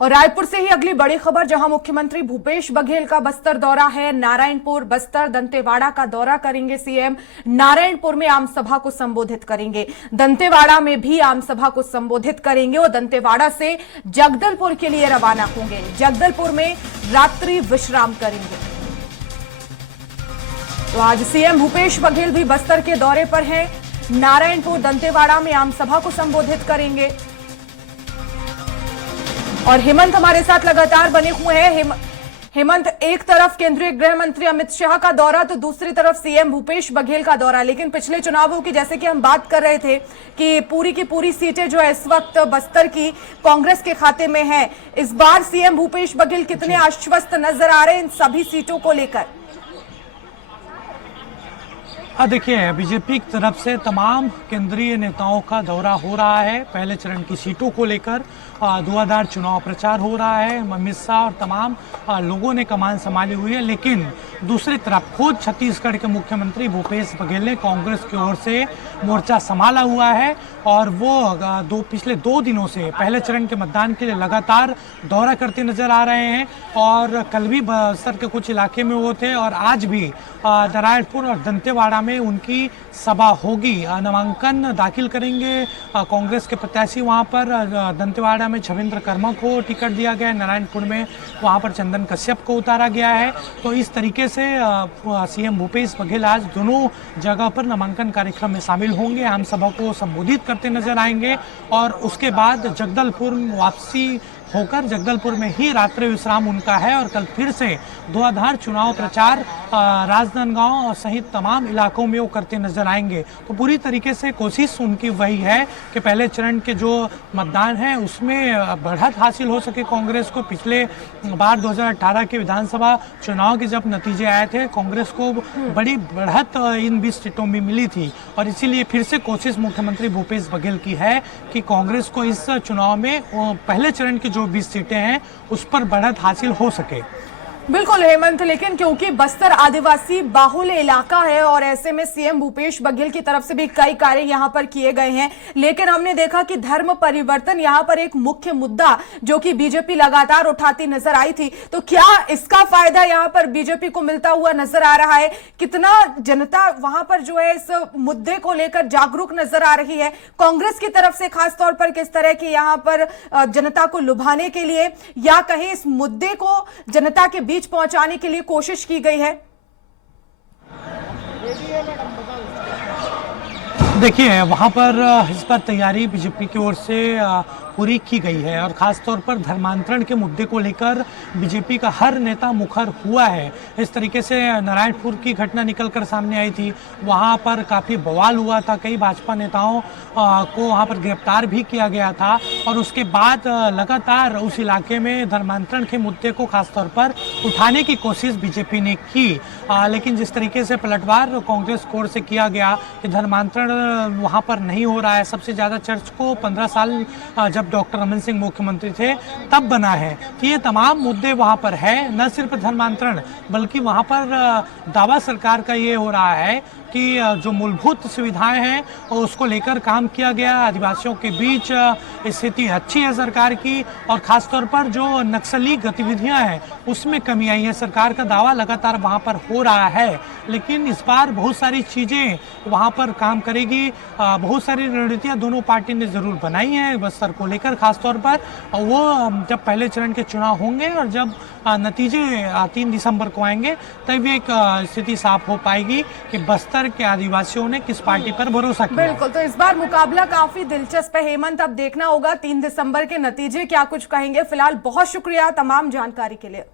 और रायपुर से ही अगली बड़ी खबर, जहां मुख्यमंत्री भूपेश बघेल का बस्तर दौरा है। नारायणपुर, बस्तर, दंतेवाड़ा का दौरा करेंगे सीएम। नारायणपुर में आम सभा को संबोधित करेंगे, दंतेवाड़ा में भी आम सभा को संबोधित करेंगे और दंतेवाड़ा से जगदलपुर के लिए रवाना होंगे। जगदलपुर में रात्रि विश्राम करेंगे। तो आज सीएम भूपेश बघेल भी बस्तर के दौरे पर हैं। नारायणपुर, दंतेवाड़ा में आम सभा को संबोधित करेंगे। और हेमंत हमारे साथ लगातार बने हुए हैं। हेमंत, एक तरफ केंद्रीय गृह मंत्री अमित शाह का दौरा तो दूसरी तरफ सीएम भूपेश बघेल का दौरा, लेकिन पिछले चुनावों की जैसे कि हम बात कर रहे थे कि पूरी की पूरी सीटें जो है इस वक्त बस्तर की कांग्रेस के खाते में है। इस बार सीएम भूपेश बघेल कितने आश्वस्त नजर आ रहे हैं इन सभी सीटों को लेकर? देखिए, बीजेपी की तरफ से तमाम केंद्रीय नेताओं का दौरा हो रहा है। पहले चरण की सीटों को लेकर धुआंधार चुनाव प्रचार हो रहा है। अमित शाह और तमाम लोगों ने कमान संभाली हुई है, लेकिन दूसरी तरफ खुद छत्तीसगढ़ के मुख्यमंत्री भूपेश बघेल ने कांग्रेस की ओर से मोर्चा संभाला हुआ है और वो पिछले 2 दिनों से पहले चरण के मतदान के लिए लगातार दौरा करते नजर आ रहे हैं। और कल भी बस्तर के कुछ इलाके में वो थे और आज भी नारायणपुर और दंतेवाड़ा में उनकी सभा होगी। नामांकन दाखिल करेंगे कांग्रेस के प्रत्याशी। वहां पर दंतेवाड़ा में छविंद्र कर्मा को टिकट दिया गया है, नारायणपुर में वहां पर चंदन कश्यप को उतारा गया है। तो इस तरीके से सीएम भूपेश बघेल आज दोनों जगह पर नामांकन कार्यक्रम में शामिल होंगे, आम सभा को संबोधित करते नजर आएंगे और उसके बाद जगदलपुर वापसी होकर जगदलपुर में ही रात्रि विश्राम उनका है। और कल फिर से धुआंधार चुनाव प्रचार राजनांदगांव सहित तमाम इलाकों में वो करते नजर आएंगे। तो पूरी तरीके से कोशिश उनकी वही है कि पहले चरण के जो मतदान है उसमें बढ़त हासिल हो सके कांग्रेस को। पिछले बार 2018 के विधानसभा चुनाव के जब नतीजे आए थे, कांग्रेस को बड़ी बढ़त इन 20 सीटों में मिली थी और इसीलिए फिर से कोशिश मुख्यमंत्री भूपेश बघेल की है कि कांग्रेस को इस चुनाव में पहले चरण की जो 20 सीटें हैं उस पर बढ़त हासिल हो सके। बिल्कुल हेमंत, लेकिन क्योंकि बस्तर आदिवासी बाहुल्य इलाका है और ऐसे में सीएम भूपेश बघेल की तरफ से भी कई कार्य यहां पर किए गए हैं, लेकिन हमने देखा कि धर्म परिवर्तन यहां पर एक मुख्य मुद्दा जो कि बीजेपी लगातार उठाती नजर आई थी। तो क्या इसका फायदा यहां पर बीजेपी को मिलता हुआ नजर आ रहा है? कितना जनता वहां पर जो है इस मुद्दे को लेकर जागरूक नजर आ रही है? कांग्रेस की तरफ से खासतौर पर किस तरह की यहां पर जनता को लुभाने के लिए या कहीं इस मुद्दे को जनता के बीच पहुंचाने के लिए कोशिश की गई है? देखिए, वहां पर इस पर तैयारी बीजेपी की ओर से पूरी की गई है और खासतौर पर धर्मांतरण के मुद्दे को लेकर बीजेपी का हर नेता मुखर हुआ है। इस तरीके से नारायणपुर की घटना निकलकर सामने आई थी, वहां पर काफ़ी बवाल हुआ था, कई भाजपा नेताओं को वहां पर गिरफ्तार भी किया गया था और उसके बाद लगातार उस इलाके में धर्मांतरण के मुद्दे को खासतौर पर उठाने की कोशिश बीजेपी ने की। लेकिन जिस तरीके से पलटवार कांग्रेस की ओर से किया गया कि धर्मांतरण वहां पर नहीं हो रहा है, सबसे ज़्यादा चर्च को 15 साल जब डॉक्टर रमन सिंह मुख्यमंत्री थे तब बना है। तो ये तमाम मुद्दे वहां पर है, न सिर्फ धर्मांतरण बल्कि वहां पर दावा सरकार का ये हो रहा है कि जो मूलभूत सुविधाएं हैं उसको लेकर काम किया गया। आदिवासियों के बीच स्थिति अच्छी है सरकार की और खासतौर पर जो नक्सली गतिविधियां हैं उसमें कमी आई है। सरकार का दावा लगातार वहां पर हो रहा है, लेकिन इस बार बहुत सारी चीजें वहां पर काम करेगी। बहुत सारी रणनीतियां दोनों पार्टी ने जरूर बनाई हैं बस्तर को लेकर खासतौर पर। वो जब पहले चरण के चुनाव होंगे और जब नतीजे 3 दिसंबर को आएंगे तब एक स्थिति साफ हो पाएगी कि बस्तर के आदिवासियों ने किस पार्टी पर भरोसा किया। बिल्कुल, तो इस बार मुकाबला काफी दिलचस्प है हेमंत। अब देखना होगा 3 दिसंबर के नतीजे क्या कुछ कहेंगे। फिलहाल बहुत शुक्रिया तमाम जानकारी के लिए।